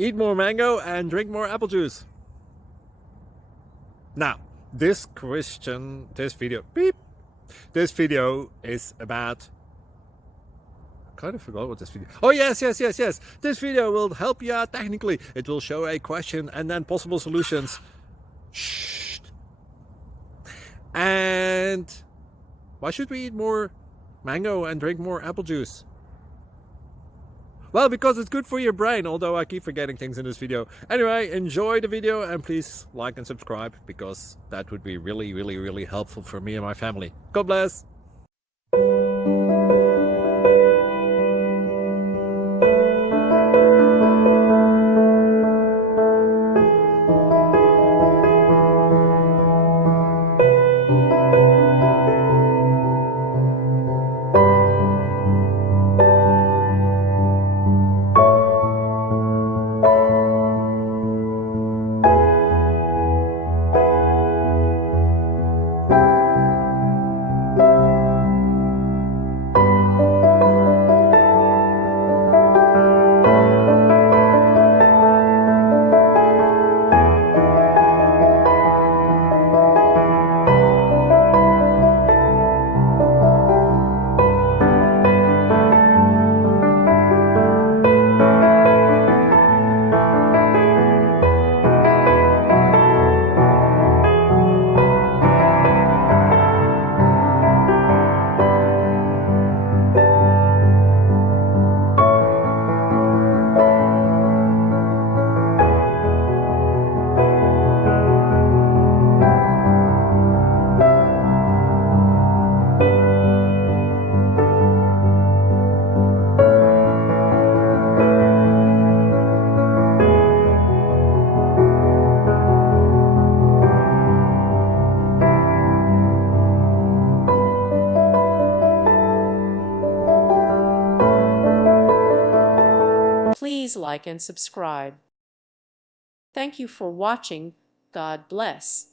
eat more mango and drink more apple juice. Now, this video is about, I kind of forgot what this video. Oh, yes. This video will help you out technically. It will show a question and then possible solutions. Shh. And why should we eat more mango and drink more apple juice? Well, because it's good for your brain, although I keep forgetting things in this video. Anyway, enjoy the video and please like and subscribe, because that would be really helpful for me and my family. God bless! Please like and subscribe. Thank you for watching. God bless.